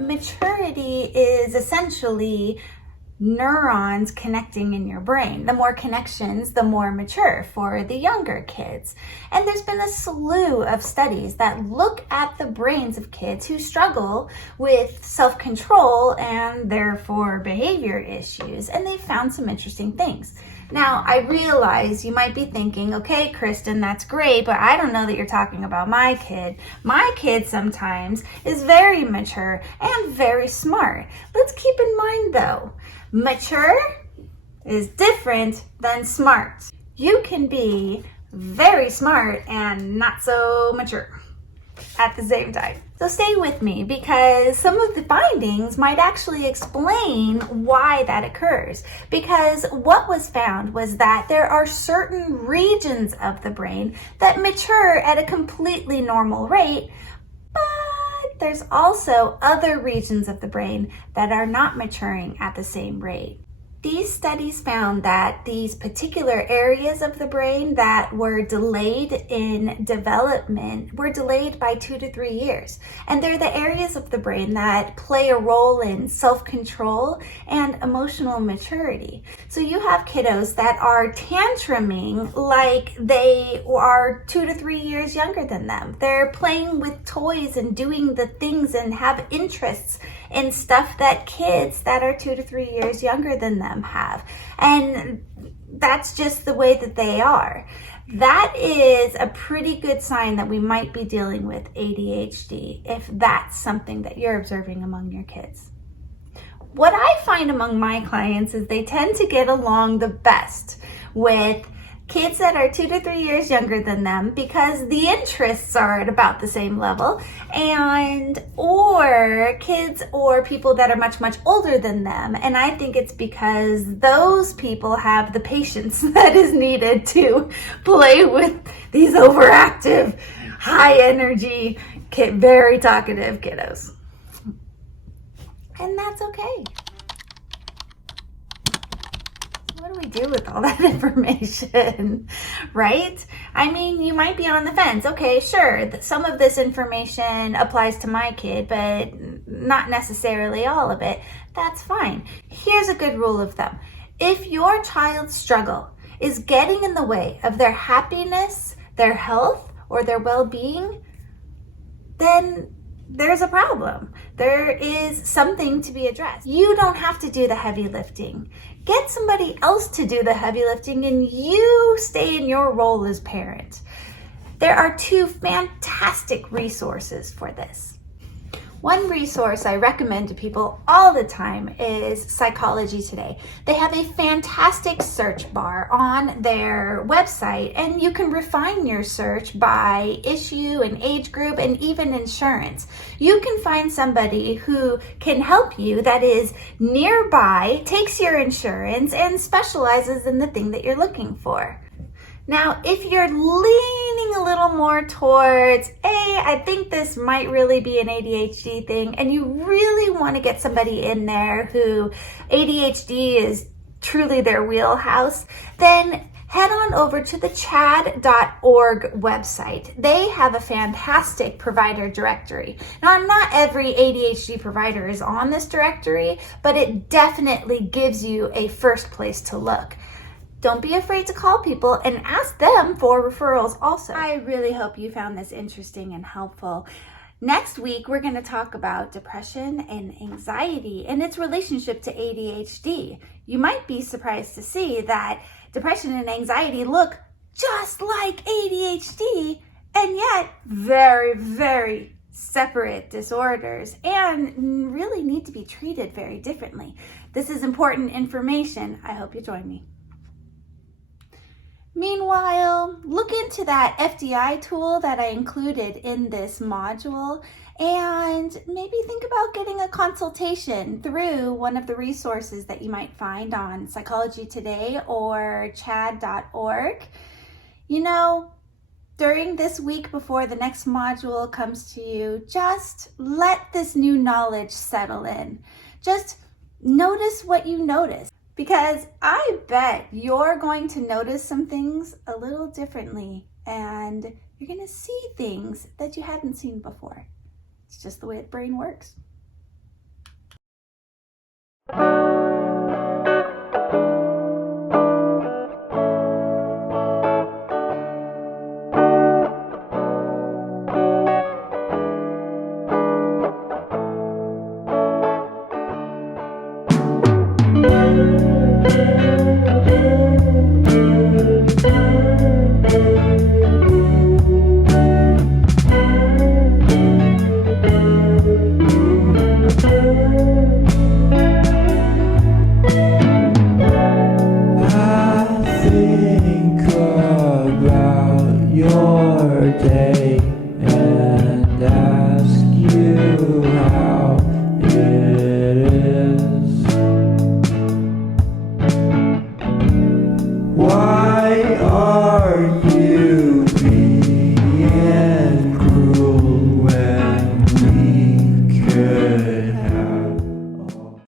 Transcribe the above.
maturity is essentially neurons connecting in your brain. The more connections, the more mature for the younger kids. And there's been a slew of studies that look at the brains of kids who struggle with self-control and therefore behavior issues, and they found some interesting things. Now, I realize you might be thinking, okay, Kristen, that's great, but I don't know that you're talking about my kid. My kid sometimes is very mature and very smart. Let's keep in mind though, mature is different than smart. You can be very smart and not so mature at the same time. So stay with me, because some of the findings might actually explain why that occurs. Because what was found was that there are certain regions of the brain that mature at a completely normal rate, but there's also other regions of the brain that are not maturing at the same rate. These studies found that these particular areas of the brain that were delayed in development were delayed by 2 to 3 years. And they're the areas of the brain that play a role in self-control and emotional maturity. So you have kiddos that are tantruming like they are 2 to 3 years younger than them. They're playing with toys and doing the things and have interests in stuff that kids that are 2 to 3 years younger than them have. And that's just the way that they are. That is a pretty good sign that we might be dealing with ADHD if that's something that you're observing among your kids. What I find among my clients is they tend to get along the best with kids that are 2 to 3 years younger than them, because the interests are at about the same level, and or kids or people that are much, much older than them. And I think it's because those people have the patience that is needed to play with these overactive, high energy, very talkative kiddos. And that's okay. What do we do with all that information, right? I mean, you might be on the fence. Okay, sure, some of this information applies to my kid, but not necessarily all of it. That's fine. Here's a good rule of thumb. If your child's struggle is getting in the way of their happiness, their health, or their well-being, then there's a problem. There is something to be addressed. You don't have to do the heavy lifting. Get somebody else to do the heavy lifting and you stay in your role as parent. There are 2 fantastic resources for this. One resource I recommend to people all the time is Psychology Today. They have a fantastic search bar on their website, and you can refine your search by issue and age group and even insurance. You can find somebody who can help you that is nearby, takes your insurance, and specializes in the thing that you're looking for. Now, if you're leaning a little more towards, hey, I think this might really be an ADHD thing, and you really want to get somebody in there who ADHD is truly their wheelhouse, then head on over to the chad.org website. They have a fantastic provider directory. Now, not every ADHD provider is on this directory, but it definitely gives you a first place to look. Don't be afraid to call people and ask them for referrals also. I really hope you found this interesting and helpful. Next week, we're going to talk about depression and anxiety and its relationship to ADHD. You might be surprised to see that depression and anxiety look just like ADHD, and yet very, very separate disorders and really need to be treated very differently. This is important information. I hope you join me. Meanwhile, look into that FDI tool that I included in this module, and maybe think about getting a consultation through one of the resources that you might find on Psychology Today or chad.org. You know, during this week before the next module comes to you, just let this new knowledge settle in. Just notice what you notice. Because I bet you're going to notice some things a little differently, and you're going to see things that you hadn't seen before. It's just the way the brain works.